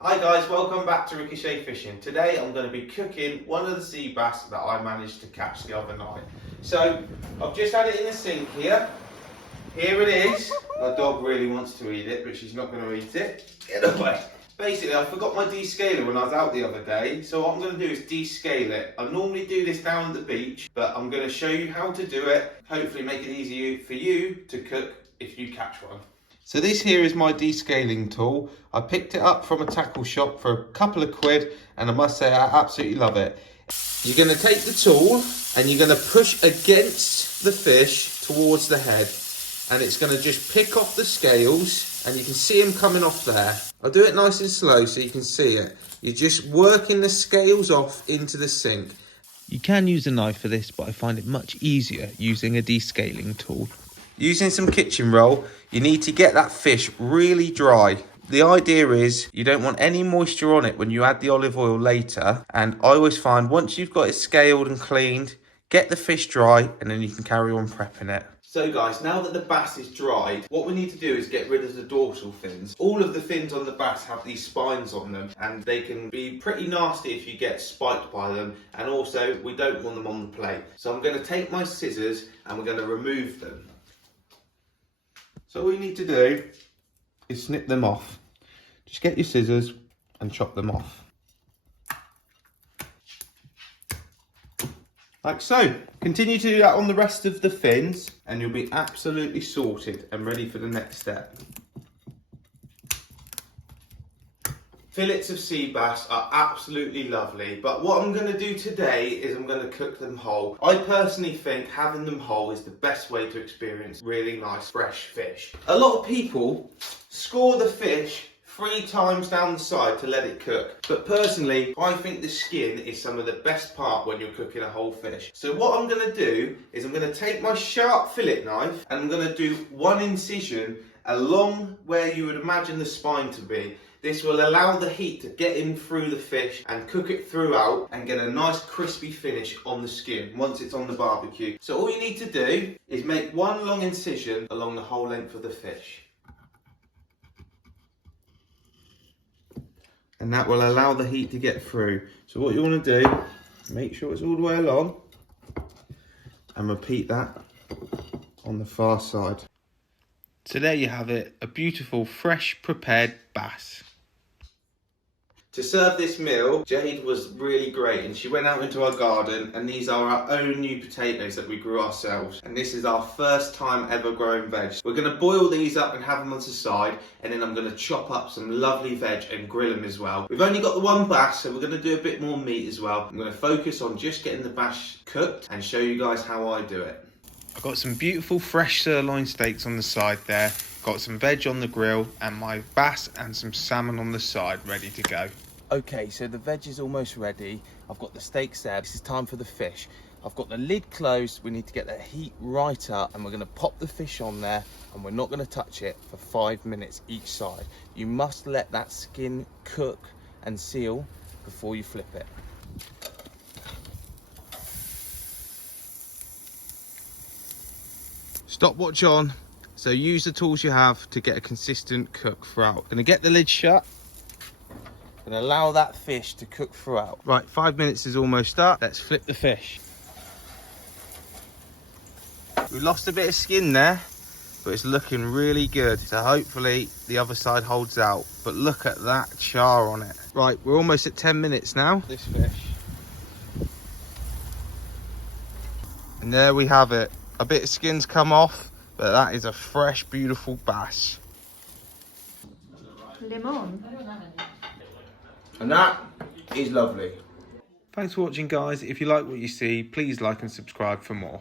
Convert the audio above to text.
Hi guys, welcome back to Ricochet Fishing. Today I'm going to be cooking one of the sea bass that I managed to catch the other night. So I've just had it in the sink here. Here it is. My dog really wants to eat it, but she's not going to eat it. Get away. Basically, I forgot my descaler when I was out the other day, so what I'm going to do is descale it. I normally do this down at the beach, but I'm going to show you how to do it. Hopefully make it easier for you to cook if you catch one. So this here is my descaling tool. I picked it up from a tackle shop for a couple of quid, and I must say I absolutely love it. You're going to take the tool and you're going to push against the fish towards the head, and it's going to just pick off the scales, and you can see them coming off there. I'll do it nice and slow so you can see it. You're just working the scales off into the sink. You can use a knife for this, but I find it much easier using a descaling tool. Using some kitchen roll, you need to get that fish really dry. The idea is you don't want any moisture on it when you add the olive oil later. And I always find once you've got it scaled and cleaned, get the fish dry and then you can carry on prepping it. So guys, now that the bass is dried, what we need to do is get rid of the dorsal fins. All of the fins on the bass have these spines on them, and they can be pretty nasty if you get spiked by them, and also we don't want them on the plate. So I'm going to take my scissors and we're going to remove them. So all you need to do is snip them off. Just get your scissors and chop them off. Like so. Continue to do that on the rest of the fins and you'll be absolutely sorted and ready for the next step. Fillets of sea bass are absolutely lovely, but what I'm going to do today is I'm going to cook them whole. I personally think having them whole is the best way to experience really nice fresh fish. A lot of people score the fish 3 times down the side to let it cook, but personally I think the skin is some of the best part when you're cooking a whole fish. So what I'm going to do is I'm going to take my sharp fillet knife and I'm going to do 1 incision along where you would imagine the spine to be. This will allow the heat to get in through the fish and cook it throughout and get a nice crispy finish on the skin once it's on the barbecue. So all you need to do is make 1 long incision along the whole length of the fish. And that will allow the heat to get through. So what you want to do, make sure it's all the way along and repeat that on the far side. So there you have it, a beautiful fresh prepared bass. To serve this meal, Jade was really great and she went out into our garden, and these are our own new potatoes that we grew ourselves, and this is our first time ever growing veg. We're going to boil these up and have them on the side, and then I'm going to chop up some lovely veg and grill them as well. We've only got the 1 bass, so we're going to do a bit more meat as well. I'm going to focus on just getting the bass cooked and show you guys how I do it. I've got some beautiful fresh sirloin steaks on the side there, got some veg on the grill, and my bass and some salmon on the side ready to go. Okay, so the veg is almost ready. I've got the steaks there. This is time for the fish. I've got the lid closed. We need to get the heat right up, and we're going to pop the fish on there, and we're not going to touch it for 5 minutes each side. You must let that skin cook and seal before you flip it. Stopwatch on, so use the tools you have to get a consistent cook throughout. Gonna get the lid shut And allow that fish to cook throughout. Right, 5 minutes is almost up. Let's flip the fish. We lost a bit of skin there, but it's looking really good. So hopefully the other side holds out. But look at that char on it. Right, we're almost at 10 minutes now. This fish. And there we have it. A bit of skin's come off, but that is a fresh, beautiful bass. Lemon. And that is lovely. Thanks for watching, guys. If you like what you see, please like and subscribe for more.